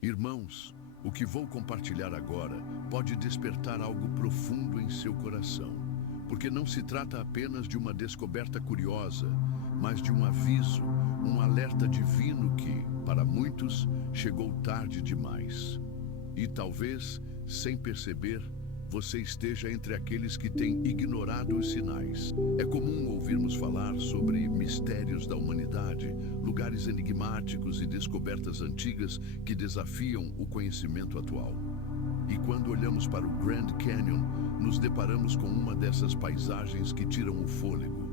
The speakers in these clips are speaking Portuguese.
Irmãos, o que vou compartilhar agora pode despertar algo profundo em seu coração, porque não se trata apenas de uma descoberta curiosa, mas de um aviso, um alerta divino que, para muitos, chegou tarde demais. E talvez, sem perceber, você esteja entre aqueles que têm ignorado os sinais. É comum ouvirmos falar sobre mistérios da humanidade, lugares enigmáticos e descobertas antigas que desafiam o conhecimento atual. E quando olhamos para o Grand Canyon, nos deparamos com uma dessas paisagens que tiram o fôlego.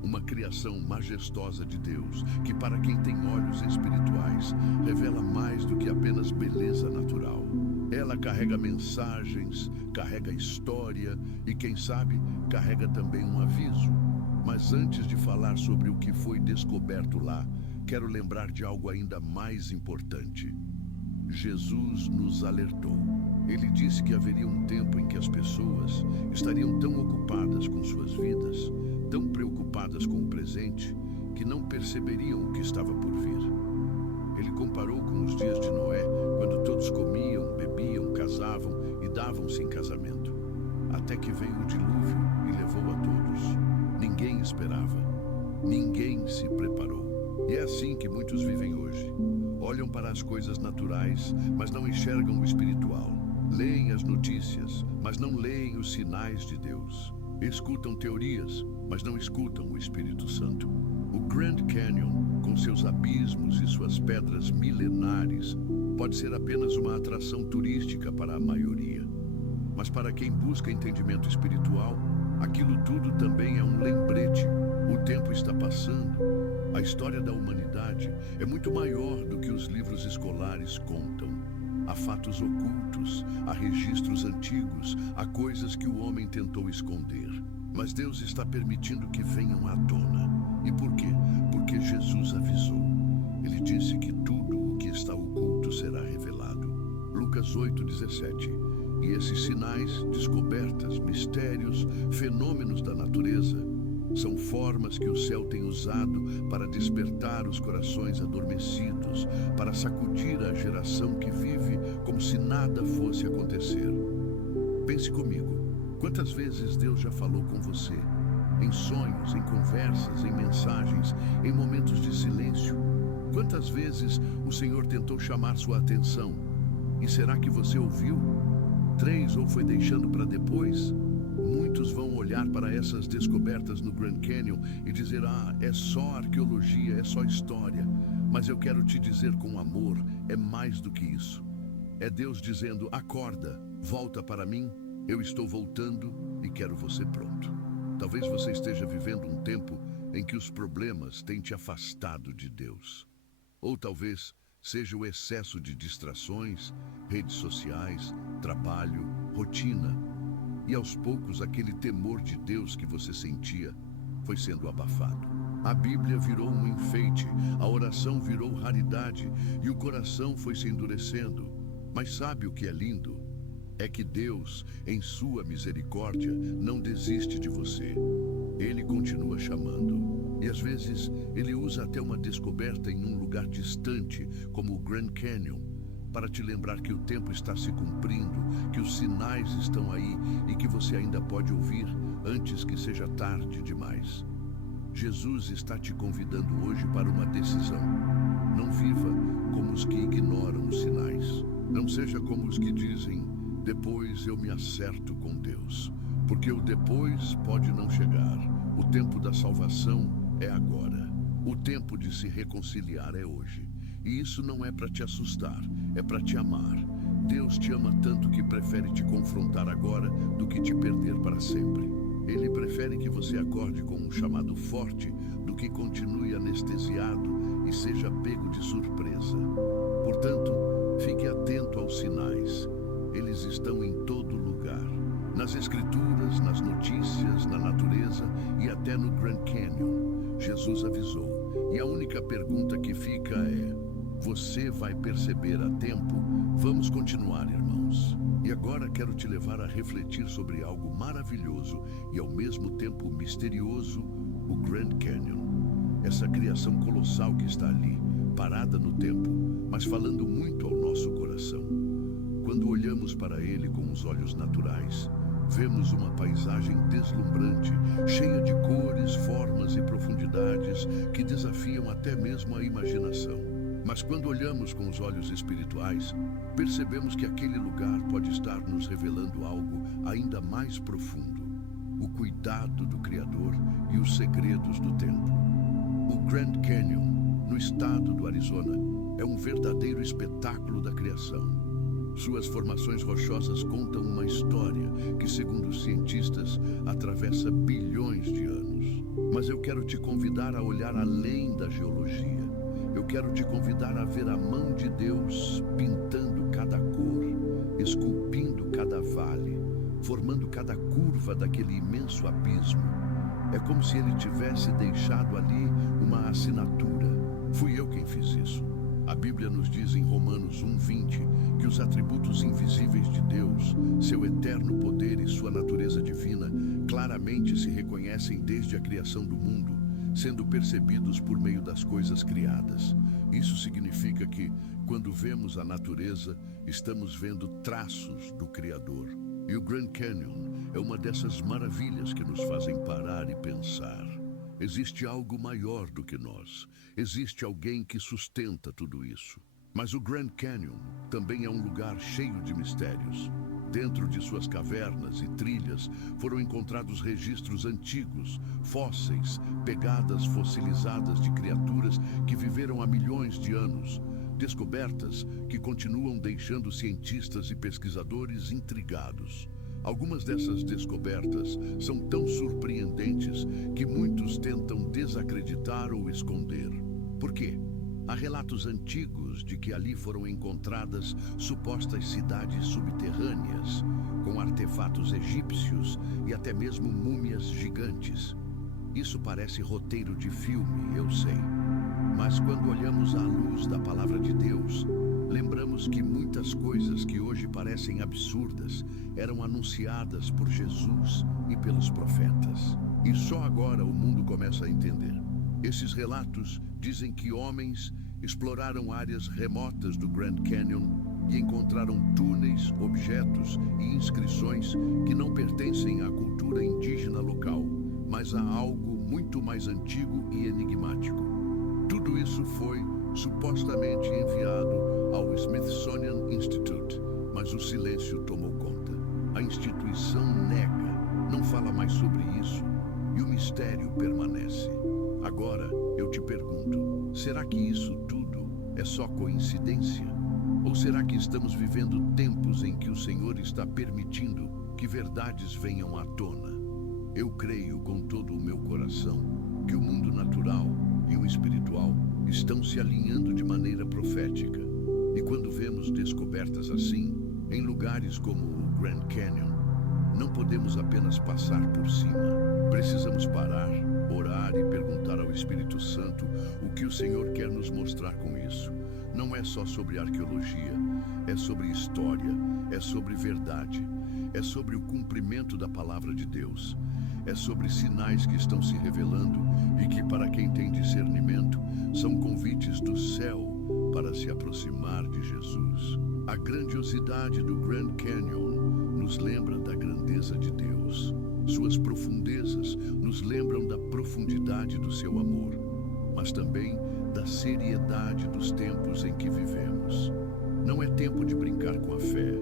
Uma criação majestosa de Deus, que para quem tem olhos espirituais, revela mais do que apenas beleza natural. Ela carrega mensagens, carrega história e, quem sabe, carrega também um aviso. Mas antes de falar sobre o que foi descoberto lá, quero lembrar de algo ainda mais importante. Jesus nos alertou. Ele disse que haveria um tempo em que as pessoas estariam tão ocupadas com suas vidas, tão preocupadas com o presente, que não perceberiam o que estava por vir. Ele comparou com os dias de Noé, quando todos comiam, bebiam, casavam e davam-se em casamento. Até que veio o dilúvio e levou a todos. Ninguém esperava. Ninguém se preparou. E é assim que muitos vivem hoje. Olham para as coisas naturais, mas não enxergam o espiritual. Leem as notícias, mas não leem os sinais de Deus. Escutam teorias, mas não escutam o Espírito Santo. O Grand Canyon, com seus abismos e suas pedras milenares, pode ser apenas uma atração turística para a maioria. Mas para quem busca entendimento espiritual, aquilo tudo também é um lembrete. O tempo está passando. A história da humanidade é muito maior do que os livros escolares contam. Há fatos ocultos, há registros antigos, há coisas que o homem tentou esconder. Mas Deus está permitindo que venham à tona. E por quê? Porque Jesus avisou. Ele disse que tudo o que está oculto será revelado. Lucas 8:17. E esses sinais, descobertas, mistérios, fenômenos da natureza, são formas que o céu tem usado para despertar os corações adormecidos, para sacudir a geração que vive como se nada fosse acontecer. Pense comigo, quantas vezes Deus já falou com você? Em sonhos, em conversas, em mensagens, em momentos de silêncio? Quantas vezes o Senhor tentou chamar sua atenção? E será que você ouviu? 3 ou foi deixando para depois? Muitos vão olhar para essas descobertas no Grand Canyon e dizer: é só arqueologia, é só história. Mas eu quero te dizer com amor, é mais do que isso. É Deus dizendo: acorda, volta para mim, eu estou voltando e quero você pronto. Talvez você esteja vivendo um tempo em que os problemas têm te afastado de Deus. Ou talvez seja o excesso de distrações, redes sociais, trabalho, rotina. E aos poucos aquele temor de Deus que você sentia foi sendo abafado. A Bíblia virou um enfeite, a oração virou raridade e o coração foi se endurecendo. Mas sabe o que é lindo? É que Deus, em sua misericórdia, não desiste de você. Ele continua chamando. E às vezes ele usa até uma descoberta em um lugar distante, como o Grand Canyon, para te lembrar que o tempo está se cumprindo, que os sinais estão aí e que você ainda pode ouvir antes que seja tarde demais. Jesus está te convidando hoje para uma decisão. Não viva como os que ignoram os sinais. Não seja como os que dizem: depois eu me acerto com Deus. Porque o depois pode não chegar. O tempo da salvação é agora. O tempo de se reconciliar é hoje. E isso não é para te assustar, é para te amar. Deus te ama tanto que prefere te confrontar agora do que te perder para sempre. Ele prefere que você acorde com um chamado forte do que continue anestesiado e seja pego de surpresa. Portanto, fique atento aos sinais. Eles estão em todo lugar. Nas escrituras, nas notícias, na natureza e até no Grand Canyon. Jesus avisou. E a única pergunta que fica é: você vai perceber a tempo? Vamos continuar, irmãos. E agora quero te levar a refletir sobre algo maravilhoso e ao mesmo tempo misterioso, o Grand Canyon. Essa criação colossal que está ali, parada no tempo, mas falando muito ao nosso coração. coração. Quando olhamos para ele com os olhos naturais, vemos uma paisagem deslumbrante, cheia de cores, formas e profundidades que desafiam até mesmo a imaginação. Mas quando olhamos com os olhos espirituais, percebemos que aquele lugar pode estar nos revelando algo ainda mais profundo: o cuidado do Criador e os segredos do tempo. O Grand Canyon, no estado do Arizona, é um verdadeiro espetáculo da criação. Suas formações rochosas contam uma história que, segundo os cientistas, atravessa bilhões de anos. Mas eu quero te convidar a olhar além da geologia. Eu quero te convidar a ver a mão de Deus pintando cada cor, esculpindo cada vale, formando cada curva daquele imenso abismo. É como se ele tivesse deixado ali uma assinatura. Fui eu quem fiz isso. A Bíblia nos diz em Romanos 1:20 que os atributos invisíveis de Deus, seu eterno poder e sua natureza divina, claramente se reconhecem desde a criação do mundo, sendo percebidos por meio das coisas criadas. Isso significa que, quando vemos a natureza, estamos vendo traços do Criador. E o Grand Canyon é uma dessas maravilhas que nos fazem parar e pensar. Existe algo maior do que nós. Existe alguém que sustenta tudo isso. Mas o Grand Canyon também é um lugar cheio de mistérios. Dentro de suas cavernas e trilhas foram encontrados registros antigos, fósseis, pegadas fossilizadas de criaturas que viveram há milhões de anos. Descobertas que continuam deixando cientistas e pesquisadores intrigados. Algumas dessas descobertas são tão surpreendentes que muitos tentam desacreditar ou esconder. Por quê? Há relatos antigos de que ali foram encontradas supostas cidades subterrâneas, com artefatos egípcios e até mesmo múmias gigantes. Isso parece roteiro de filme, eu sei. Mas quando olhamos à luz da palavra de Deus, lembramos que muitas coisas que hoje parecem absurdas eram anunciadas por Jesus e pelos profetas. E só agora o mundo começa a entender. Esses relatos dizem que homens exploraram áreas remotas do Grand Canyon e encontraram túneis, objetos e inscrições que não pertencem à cultura indígena local, mas a algo muito mais antigo e enigmático. Tudo isso foi supostamente enviado ao Smithsonian Institute, mas o silêncio tomou conta. A instituição nega, não fala mais sobre isso, e o mistério permanece. Agora, eu te pergunto, será que isso tudo é só coincidência? Ou será que estamos vivendo tempos em que o Senhor está permitindo que verdades venham à tona? Eu creio com todo o meu coração que o mundo natural e o espiritual estão se alinhando de maneira profética. E quando vemos descobertas assim, em lugares como o Grand Canyon, não podemos apenas passar por cima. Precisamos parar, orar e perguntar ao Espírito Santo o que o Senhor quer nos mostrar com isso. Não é só sobre arqueologia, é sobre história, é sobre verdade, é sobre o cumprimento da palavra de Deus. É sobre sinais que estão se revelando e que, para quem tem discernimento, são convites do céu para se aproximar de Jesus. A grandiosidade do Grand Canyon nos lembra da grandeza de Deus. Suas profundezas nos lembram da profundidade do seu amor, mas também da seriedade dos tempos em que vivemos. Não é tempo de brincar com a fé.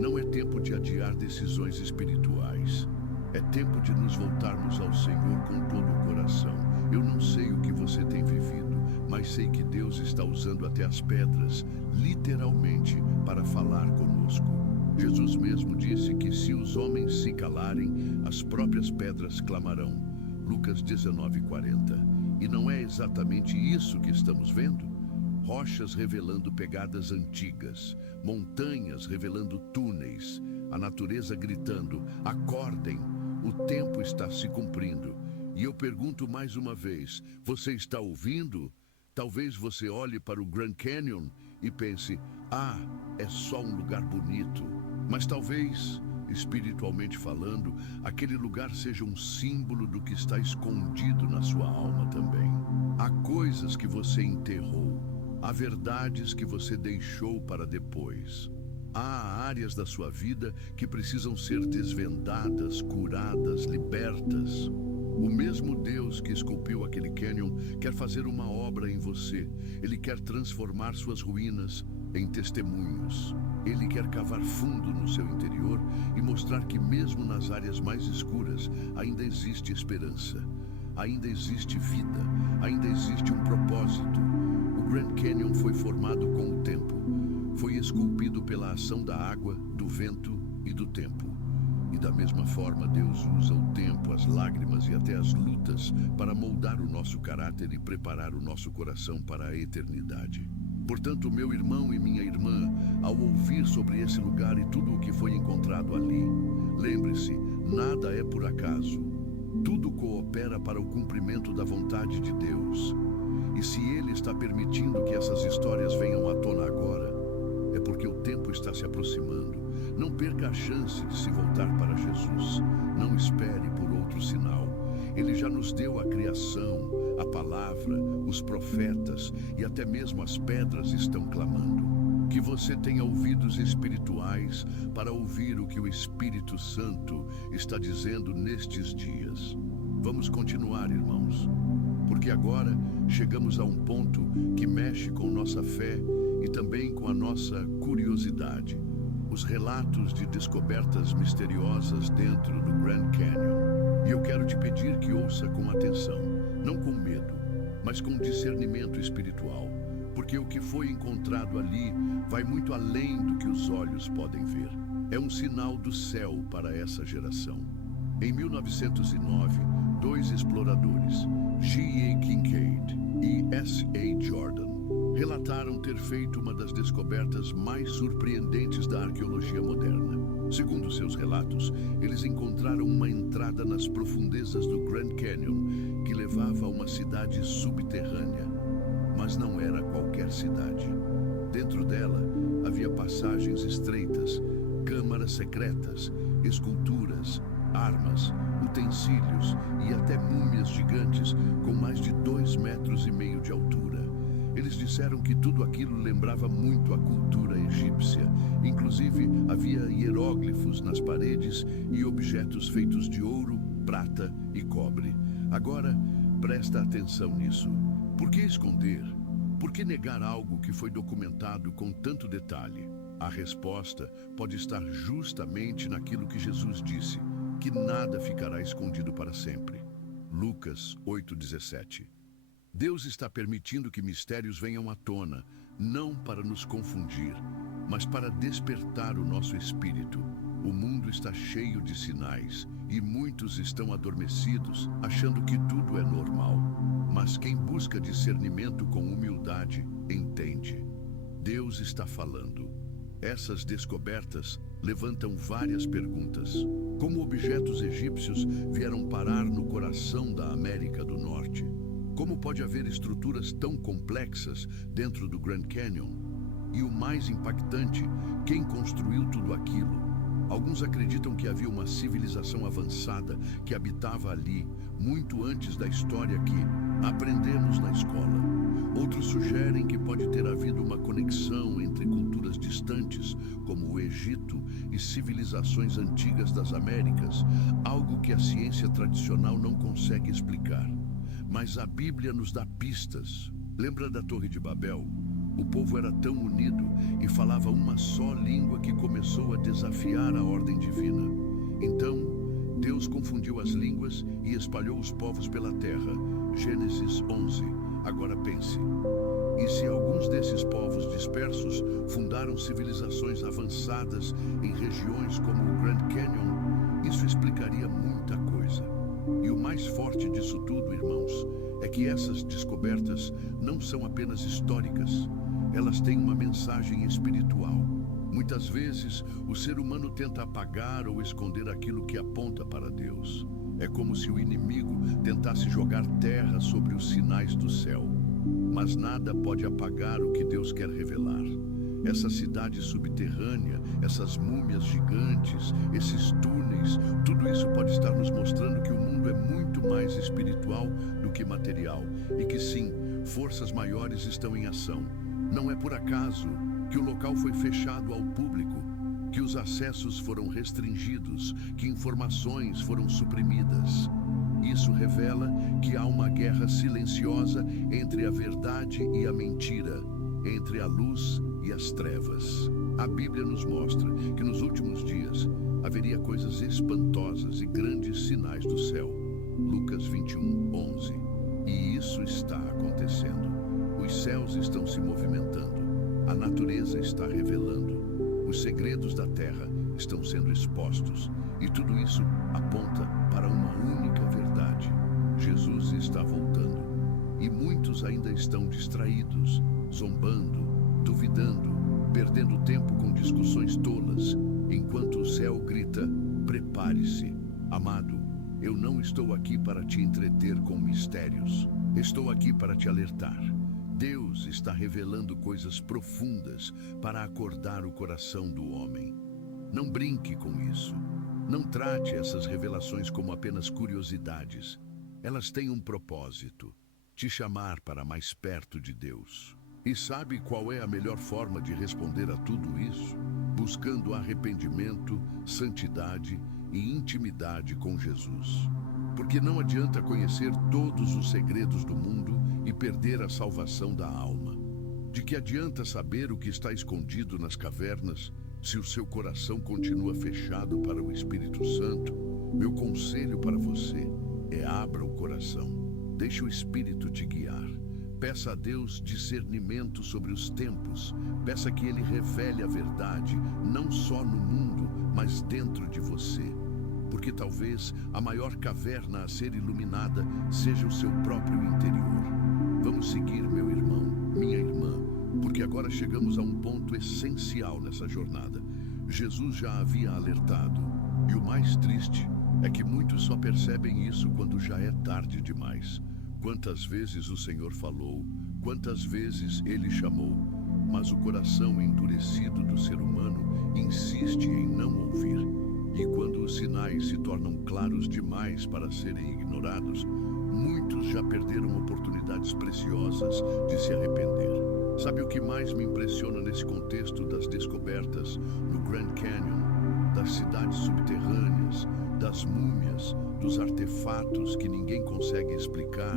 Não é tempo de adiar decisões espirituais. É tempo de nos voltarmos ao Senhor com todo o coração. Eu não sei o que você tem vivido, mas sei que Deus está usando até as pedras, literalmente, para falar conosco. Jesus mesmo disse que se os homens se calarem, as próprias pedras clamarão. Lucas 19:40. E não é exatamente isso que estamos vendo? Rochas revelando pegadas antigas, montanhas revelando túneis, a natureza gritando, acordem, o tempo está se cumprindo. E eu pergunto mais uma vez, você está ouvindo? Talvez você olhe para o Grand Canyon e pense, é só um lugar bonito. Mas talvez, espiritualmente falando, aquele lugar seja um símbolo do que está escondido na sua alma também. Há coisas que você enterrou, Há verdades que você deixou para depois. Há áreas da sua vida que precisam ser desvendadas, curadas, libertas. O mesmo Deus que esculpiu aquele cânion quer fazer uma obra em você. Ele quer transformar suas ruínas em testemunhos. Ele quer cavar fundo no seu interior e mostrar que mesmo nas áreas mais escuras ainda existe esperança. Ainda existe vida. Ainda existe um propósito. O Grand Canyon foi formado com o tempo. Foi esculpido pela ação da água, do vento e do tempo. E da mesma forma, Deus usa o tempo, as lágrimas e até as lutas para moldar o nosso caráter e preparar o nosso coração para a eternidade. Portanto, meu irmão e minha irmã, ao ouvir sobre esse lugar e tudo o que foi encontrado ali, lembre-se, nada é por acaso. Tudo coopera para o cumprimento da vontade de Deus. E se Ele está permitindo que essas histórias venham à tona agora, é porque o tempo está se aproximando. Não perca a chance de se voltar para Jesus. Não espere por outro sinal. Ele já nos deu a criação, a palavra, os profetas e até mesmo as pedras estão clamando. Que você tenha ouvidos espirituais para ouvir o que o Espírito Santo está dizendo nestes dias. Vamos continuar, irmãos, porque agora chegamos a um ponto que mexe com nossa fé e também com a nossa curiosidade. Os relatos de descobertas misteriosas dentro do Grand Canyon. E eu quero te pedir que ouça com atenção, não com medo, mas com discernimento espiritual, porque o que foi encontrado ali vai muito além do que os olhos podem ver. É um sinal do céu para essa geração. Em 1909, dois exploradores, G.E. Kincaid e S.A. Jordan, relataram ter feito uma das descobertas mais surpreendentes da arqueologia moderna. Segundo seus relatos, eles encontraram uma entrada nas profundezas do Grand Canyon que levava a uma cidade subterrânea. Mas não era qualquer cidade. Dentro dela havia passagens estreitas, câmaras secretas, esculturas, armas, utensílios e até múmias gigantes com mais de 2,5 metros de altura. Eles disseram que tudo aquilo lembrava muito a cultura egípcia. Inclusive, havia hieróglifos nas paredes e objetos feitos de ouro, prata e cobre. Agora, presta atenção nisso. Por que esconder? Por que negar algo que foi documentado com tanto detalhe? A resposta pode estar justamente naquilo que Jesus disse, que nada ficará escondido para sempre. Lucas 8,17. Deus está permitindo que mistérios venham à tona, não para nos confundir, mas para despertar o nosso espírito. O mundo está cheio de sinais e muitos estão adormecidos, achando que tudo é normal. Mas quem busca discernimento com humildade, entende. Deus está falando. Essas descobertas levantam várias perguntas. Como objetos egípcios vieram parar no coração da América do Norte? Como pode haver estruturas tão complexas dentro do Grand Canyon? E o mais impactante, quem construiu tudo aquilo? Alguns acreditam que havia uma civilização avançada que habitava ali, muito antes da história que aprendemos na escola. Outros sugerem que pode ter havido uma conexão entre culturas distantes, como o Egito, e civilizações antigas das Américas, algo que a ciência tradicional não consegue explicar. Mas a Bíblia nos dá pistas. Lembra da Torre de Babel? O povo era tão unido e falava uma só língua que começou a desafiar a ordem divina. Então, Deus confundiu as línguas e espalhou os povos pela terra. Gênesis 11. Agora pense. E se alguns desses povos dispersos fundaram civilizações avançadas em regiões como o Grand Canyon, isso explicaria muita coisa. E o mais forte disso tudo, irmãos, é que essas descobertas não são apenas históricas. Elas têm uma mensagem espiritual. Muitas vezes, o ser humano tenta apagar ou esconder aquilo que aponta para Deus. É como se o inimigo tentasse jogar terra sobre os sinais do céu. Mas nada pode apagar o que Deus quer revelar. Essa cidade subterrânea, essas múmias gigantes, esses túneis, tudo isso pode estar nos mostrando que o mundo é muito mais espiritual do que material e que sim, forças maiores estão em ação. Não é por acaso que o local foi fechado ao público, que os acessos foram restringidos, que informações foram suprimidas. Isso revela que há uma guerra silenciosa entre a verdade e a mentira, entre a luz e as trevas. A Bíblia nos mostra que nos últimos dias haveria coisas espantosas e grandes sinais do céu. Lucas 21:11. E isso está acontecendo. Os céus estão se movimentando. A natureza está revelando. Os segredos da terra estão sendo expostos. E tudo isso aponta para uma única verdade. Jesus está voltando. E muitos ainda estão distraídos, zombando, duvidando, perdendo tempo com discussões tolas, enquanto o céu grita: prepare-se. Amado, eu não estou aqui para te entreter com mistérios. Estou aqui para te alertar. Deus está revelando coisas profundas para acordar o coração do homem. Não brinque com isso. Não trate essas revelações como apenas curiosidades. Elas têm um propósito: te chamar para mais perto de Deus. E sabe qual é a melhor forma de responder a tudo isso? Buscando arrependimento, santidade e intimidade com Jesus. Porque não adianta conhecer todos os segredos do mundo e perder a salvação da alma. De que adianta saber o que está escondido nas cavernas, se o seu coração continua fechado para o Espírito Santo? Meu conselho para você é: abra o coração. Deixe o Espírito te guiar. Peça a Deus discernimento sobre os tempos. Peça que Ele revele a verdade, não só no mundo, mas dentro de você. Porque talvez a maior caverna a ser iluminada seja o seu próprio interior. Vamos seguir, meu irmão, minha irmã, porque agora chegamos a um ponto essencial nessa jornada. Jesus já havia alertado, e o mais triste é que muitos só percebem isso quando já é tarde demais. Quantas vezes o Senhor falou, quantas vezes Ele chamou, mas o coração endurecido do ser humano insiste em não ouvir. E quando os sinais se tornam claros demais para serem ignorados, muitos já perderam oportunidades preciosas de se arrepender. Sabe o que mais me impressiona nesse contexto das descobertas no Grand Canyon, das cidades subterrâneas, das múmias, dos artefatos que ninguém consegue explicar?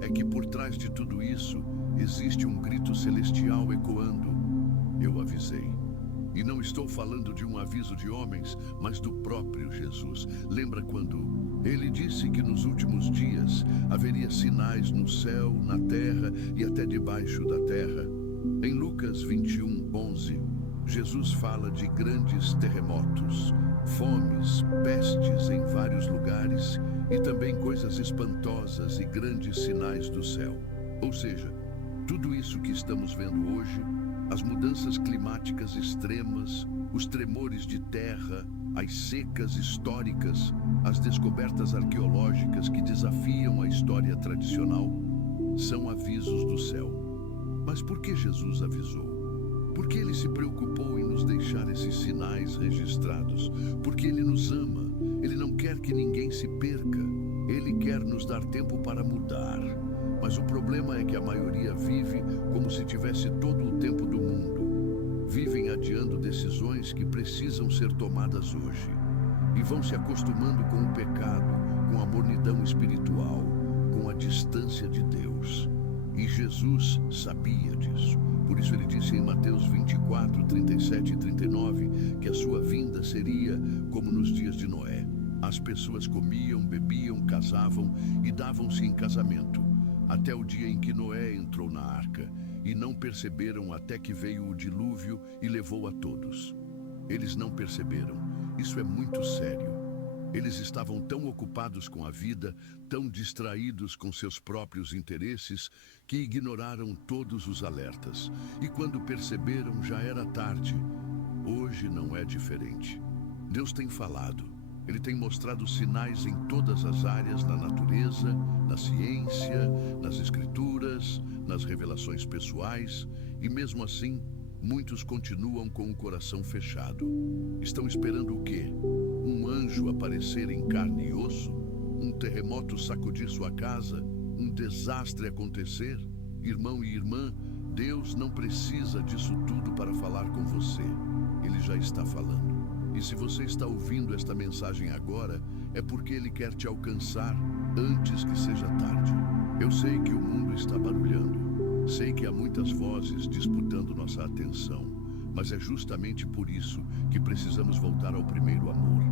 É que por trás de tudo isso existe um grito celestial ecoando: eu avisei. E não estou falando de um aviso de homens, mas do próprio Jesus. Lembra quando Ele disse que nos últimos dias haveria sinais no céu, na terra e até debaixo da terra? Em Lucas 21:11, Jesus fala de grandes terremotos, fomes, pestes em vários lugares e também coisas espantosas e grandes sinais do céu. Ou seja, tudo isso que estamos vendo hoje, as mudanças climáticas extremas, os tremores de terra, as secas históricas, as descobertas arqueológicas que desafiam a história tradicional, são avisos do céu. Mas por que Jesus avisou? Por que Ele se preocupou em nos deixar esses sinais registrados? Porque Ele nos ama. Ele não quer que ninguém se perca. Ele quer nos dar tempo para mudar. Mas o problema é que a maioria vive como se tivesse todo o tempo do mundo. Vivem adiando decisões que precisam ser tomadas hoje. E vão se acostumando com o pecado, com a mornidão espiritual, com a distância de Deus. E Jesus sabia disso. Por isso Ele disse em Mateus 24, 37 e 39 que a sua vinda seria como nos dias de Noé. As pessoas comiam, bebiam, casavam e davam-se em casamento, até o dia em que Noé entrou na arca, e não perceberam até que veio o dilúvio e levou a todos. Eles não perceberam. Isso é muito sério. Eles estavam tão ocupados com a vida, tão distraídos com seus próprios interesses, que ignoraram todos os alertas. E quando perceberam, já era tarde. Hoje não é diferente. Deus tem falado. Ele tem mostrado sinais em todas as áreas, na natureza, na ciência, nas escrituras, nas revelações pessoais, e mesmo assim, muitos continuam com o coração fechado. Estão esperando o quê? Um anjo aparecer em carne e osso? Um terremoto sacudir sua casa? Um desastre acontecer? Irmão e irmã, Deus não precisa disso tudo para falar com você. Ele já está falando. E se você está ouvindo esta mensagem agora, é porque Ele quer te alcançar antes que seja tarde. Eu sei que o mundo está barulhando. Sei que há muitas vozes disputando nossa atenção. Mas é justamente por isso que precisamos voltar ao primeiro amor.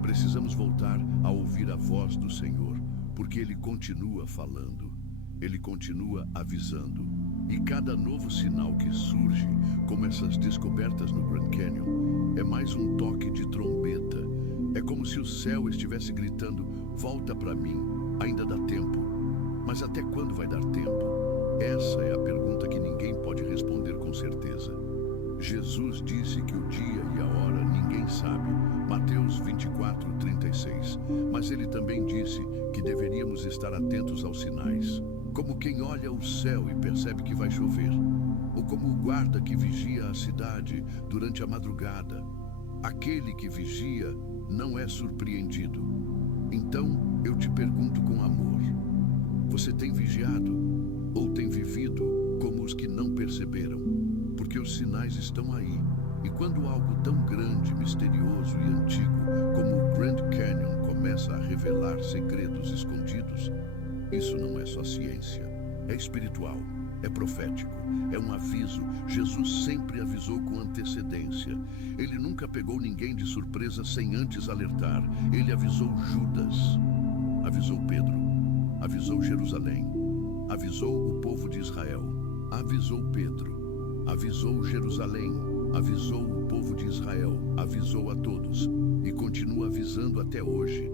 Precisamos voltar a ouvir a voz do Senhor, porque Ele continua falando. Ele continua avisando. E cada novo sinal que surge, como essas descobertas no Grand Canyon, é mais um toque de trombeta. É como se o céu estivesse gritando: volta para mim, ainda dá tempo. Mas até quando vai dar tempo? Essa é a pergunta que ninguém pode responder com certeza. Jesus disse que o dia e a hora ninguém sabe, Mateus 24:36. Mas ele também disse que deveríamos estar atentos aos sinais, como quem olha o céu e percebe que vai chover, ou como o guarda que vigia a cidade durante a madrugada. Aquele que vigia não é surpreendido. Então, eu te pergunto com amor: você tem vigiado ou tem vivido como os que não perceberam? Porque os sinais estão aí. E quando algo tão grande, misterioso e antigo como o Grand Canyon começa a revelar segredos escondidos, isso não é só ciência, é espiritual, é profético, é um aviso. Jesus sempre avisou com antecedência. Ele nunca pegou ninguém de surpresa sem antes alertar. Ele avisou Judas, avisou Pedro, avisou Jerusalém, avisou o povo de Israel, avisou Pedro, avisou Jerusalém, avisou o povo de Israel, avisou a todos e continua avisando até hoje.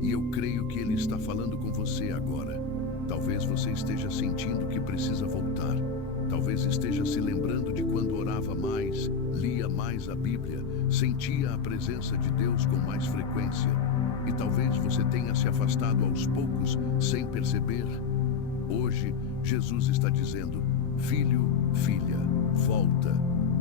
E eu creio que Ele está falando com você agora. Talvez você esteja sentindo que precisa voltar. Talvez esteja se lembrando de quando orava mais, lia mais a Bíblia, sentia a presença de Deus com mais frequência. E talvez você tenha se afastado aos poucos sem perceber. Hoje, Jesus está dizendo: filho, filha, volta,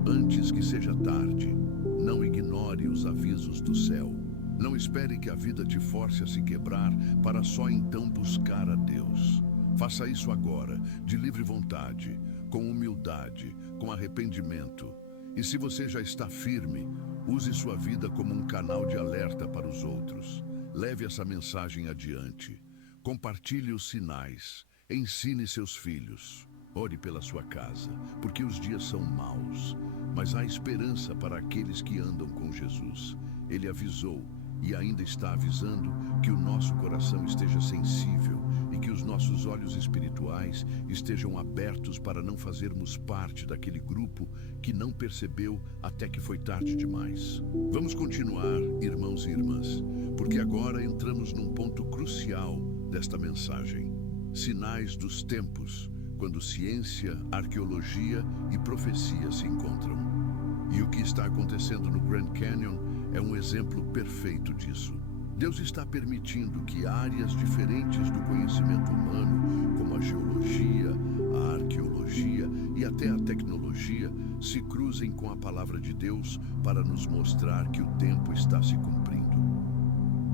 antes que seja tarde. Não ignore os avisos do céu. Não espere que a vida te force a se quebrar para só então buscar a Deus. Faça isso agora, de livre vontade, com humildade, com arrependimento. E se você já está firme, use sua vida como um canal de alerta para os outros. Leve essa mensagem adiante. Compartilhe os sinais. Ensine seus filhos. Ore pela sua casa, porque os dias são maus, mas há esperança para aqueles que andam com Jesus. Ele avisou e ainda está avisando que o nosso coração esteja sensível e que os nossos olhos espirituais estejam abertos para não fazermos parte daquele grupo que não percebeu até que foi tarde demais. Vamos continuar, irmãos e irmãs, porque agora entramos num ponto crucial desta mensagem: sinais dos tempos, quando ciência, arqueologia e profecia se encontram. E o que está acontecendo no Grand Canyon é um exemplo perfeito disso. Deus está permitindo que áreas diferentes do conhecimento humano, como a geologia, a arqueologia e até a tecnologia, se cruzem com a palavra de Deus para nos mostrar que o tempo está se cumprindo.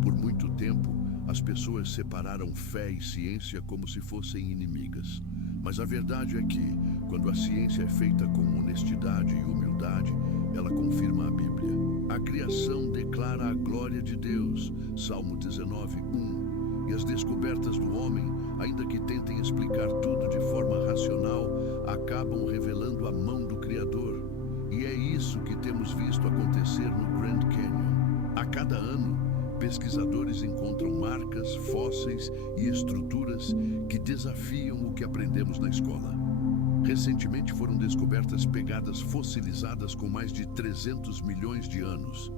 Por muito tempo, as pessoas separaram fé e ciência como se fossem inimigas. Mas a verdade é que, quando a ciência é feita com honestidade e humildade, ela confirma a Bíblia. A criação declara a glória de Deus, Salmo 19:1. E as descobertas do homem, ainda que tentem explicar tudo de forma racional, acabam revelando a mão do Criador. E é isso que temos visto acontecer no Grand Canyon. A cada ano, pesquisadores encontram marcas, fósseis e estruturas que desafiam o que aprendemos na escola. Recentemente foram descobertas pegadas fossilizadas com mais de 300 milhões de anos,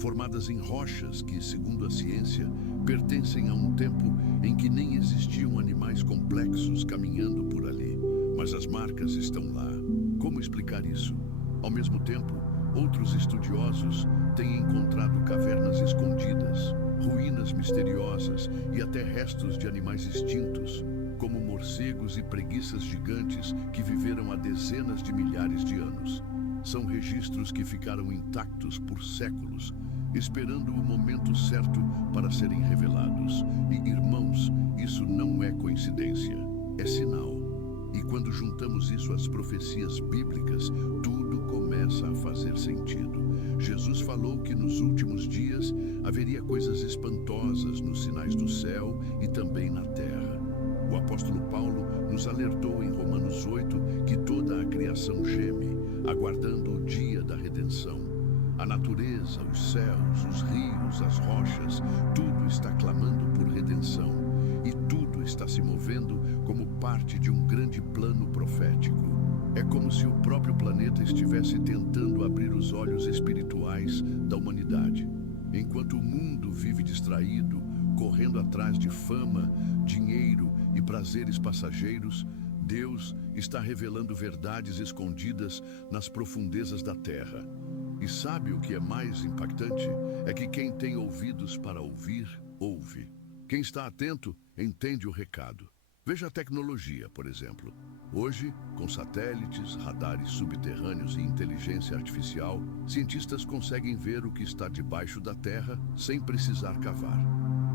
formadas em rochas que, segundo a ciência, pertencem a um tempo em que nem existiam animais complexos caminhando por ali. Mas as marcas estão lá. Como explicar isso? Ao mesmo tempo, outros estudiosos têm encontrado cavernas escondidas, ruínas misteriosas e até restos de animais extintos, como morcegos e preguiças gigantes que viveram há dezenas de milhares de anos. São registros que ficaram intactos por séculos, esperando o momento certo para serem revelados. E, irmãos, isso não é coincidência, é sinal. E quando juntamos isso às profecias bíblicas, tudo começa a fazer sentido. Jesus falou que nos últimos dias haveria coisas espantosas nos sinais do céu e também na terra. O apóstolo Paulo nos alertou em Romanos 8 que toda a criação geme, aguardando o dia da redenção. A natureza, os céus, os rios, as rochas, tudo está clamando por redenção. E tudo está se movendo como parte de um grande plano profético. É como se o próprio planeta estivesse tentando abrir os olhos espirituais da humanidade. Enquanto o mundo vive distraído, correndo atrás de fama, dinheiro e prazeres passageiros, Deus está revelando verdades escondidas nas profundezas da terra. E sabe o que é mais impactante? É que quem tem ouvidos para ouvir, ouve. Quem está atento, entende o recado. Veja a tecnologia, por exemplo. Hoje, com satélites, radares subterrâneos e inteligência artificial, cientistas conseguem ver o que está debaixo da Terra sem precisar cavar.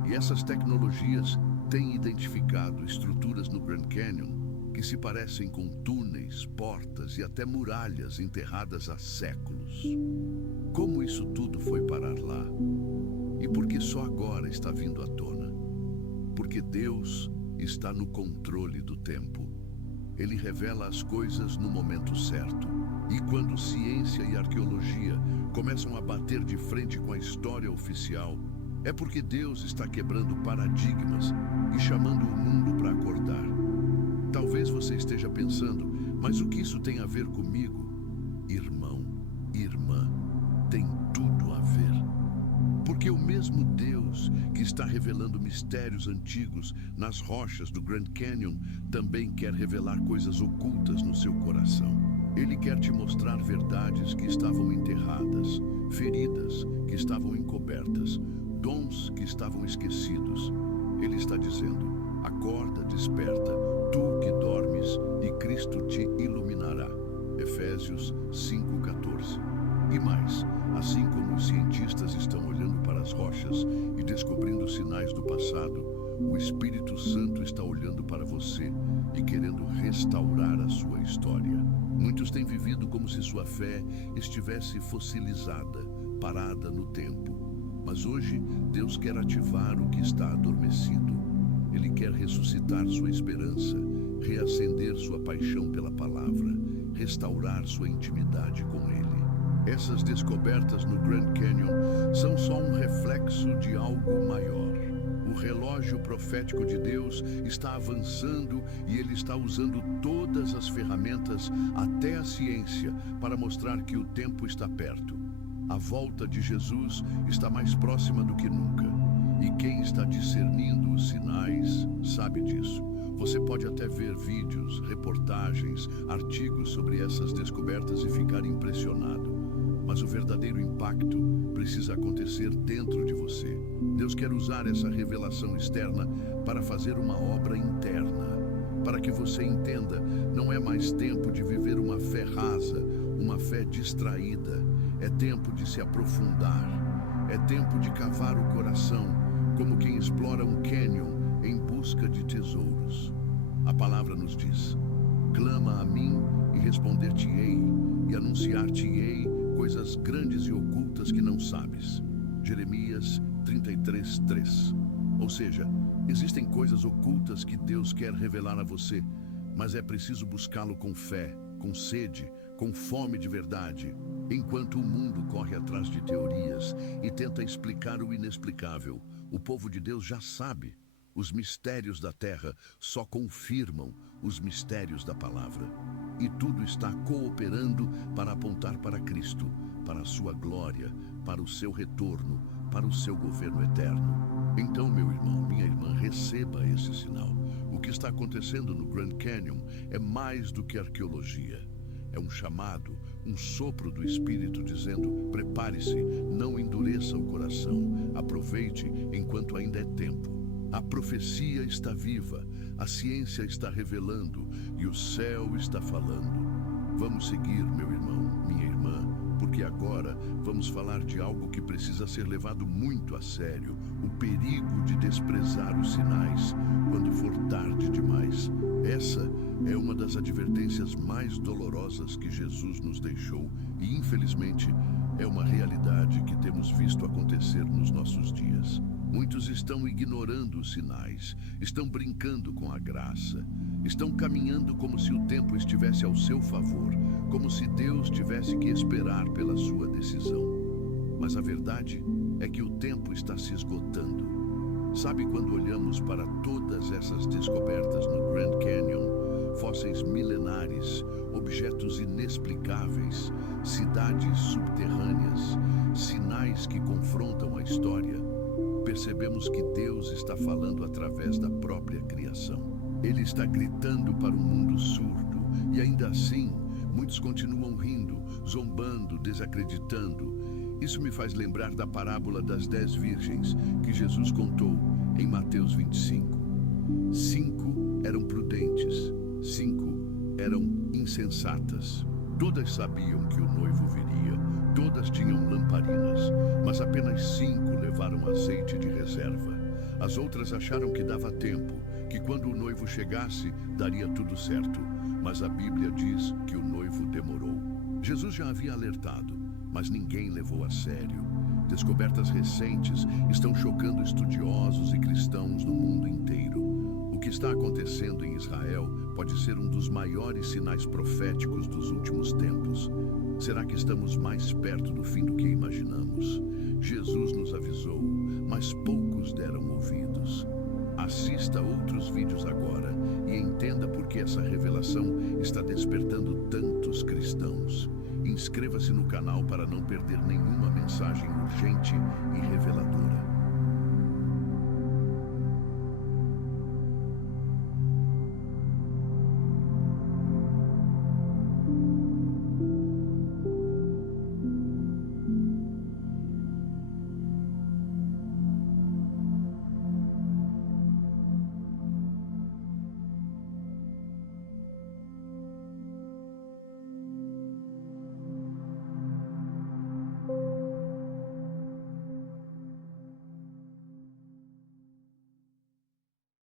E essas tecnologias têm identificado estruturas no Grand Canyon que se parecem com túneis, portas e até muralhas enterradas há séculos. Como isso tudo foi parar lá? E por que só agora está vindo à tona? Porque Deus está no controle do tempo. Ele revela as coisas no momento certo. E quando ciência e arqueologia começam a bater de frente com a história oficial, é porque Deus está quebrando paradigmas e chamando o mundo para acordar. Talvez você esteja pensando, mas o que isso tem a ver comigo? Irmão, irmã, tem tudo a ver. Porque o mesmo Deus que está revelando mistérios antigos nas rochas do Grand Canyon também quer revelar coisas ocultas no seu coração. Ele quer te mostrar verdades que estavam enterradas, feridas que estavam encobertas, dons que estavam esquecidos. Ele está dizendo: acorda, desperta, tu que dormes, e Cristo te iluminará. Efésios 5:14. E mais, assim como os cientistas estão olhando para as rochas e descobrindo sinais do passado, o Espírito Santo está olhando para você e querendo restaurar a sua história. Muitos têm vivido como se sua fé estivesse fossilizada, parada no tempo. Mas hoje, Deus quer ativar o que está adormecido. Ele quer ressuscitar sua esperança, reacender sua paixão pela palavra, restaurar sua intimidade com Ele. Essas descobertas no Grand Canyon são só um reflexo de algo maior. O relógio profético de Deus está avançando e Ele está usando todas as ferramentas, até a ciência, para mostrar que o tempo está perto. A volta de Jesus está mais próxima do que nunca. E quem está discernindo os sinais sabe disso. Você pode até ver vídeos, reportagens, artigos sobre essas descobertas e ficar impressionado. Mas o verdadeiro impacto precisa acontecer dentro de você. Deus quer usar essa revelação externa para fazer uma obra interna. Para que você entenda, não é mais tempo de viver uma fé rasa, uma fé distraída. É tempo de se aprofundar. É tempo de cavar o coração, como quem explora um canyon em busca de tesouros. A palavra nos diz: clama a mim e responder-te-ei, e anunciar-te-ei coisas grandes e ocultas que não sabes. Jeremias 33:3. Ou seja, existem coisas ocultas que Deus quer revelar a você, mas é preciso buscá-lo com fé, com sede, com fome de verdade. Enquanto o mundo corre atrás de teorias e tenta explicar o inexplicável, o povo de Deus já sabe. Os mistérios da terra só confirmam os mistérios da palavra. E tudo está cooperando para apontar para Cristo, para a sua glória, para o seu retorno, para o seu governo eterno. Então, meu irmão, minha irmã, receba esse sinal. O que está acontecendo no Grand Canyon é mais do que arqueologia. É um chamado, um sopro do Espírito dizendo: prepare-se, não endureça o coração, aproveite enquanto ainda é tempo. A profecia está viva, a ciência está revelando e o céu está falando. Vamos seguir, meu irmão, minha irmã, porque agora vamos falar de algo que precisa ser levado muito a sério: o perigo de desprezar os sinais quando for tarde demais. Essa é uma das advertências mais dolorosas que Jesus nos deixou e, infelizmente, é uma realidade que temos visto acontecer nos nossos dias. Muitos estão ignorando os sinais, estão brincando com a graça, estão caminhando como se o tempo estivesse ao seu favor, como se Deus tivesse que esperar pela sua decisão. Mas a verdade é que o tempo está se esgotando. Sabe quando olhamos para todas essas descobertas no Grand Canyon, fósseis milenares, objetos inexplicáveis, cidades subterrâneas, sinais que confrontam a história, percebemos que Deus está falando através da própria criação. Ele está gritando para um mundo surdo e ainda assim, muitos continuam rindo, zombando, desacreditando. Isso me faz lembrar da parábola das 10 virgens que Jesus contou em Mateus 25. 5 eram prudentes, 5 eram insensatas. Todas sabiam que o noivo viria, todas tinham lamparinas, mas apenas 5 levaram azeite de reserva. As outras acharam que dava tempo, que quando o noivo chegasse, daria tudo certo. Mas a Bíblia diz que o noivo demorou. Jesus já havia alertado, mas ninguém levou a sério. Descobertas recentes estão chocando estudiosos e cristãos no mundo inteiro. O que está acontecendo em Israel pode ser um dos maiores sinais proféticos dos últimos tempos. Será que estamos mais perto do fim do que imaginamos? Jesus nos avisou, mas poucos deram ouvidos. Assista outros vídeos agora e entenda por que essa revelação está despertando tantos cristãos. Inscreva-se no canal para não perder nenhuma mensagem urgente e reveladora.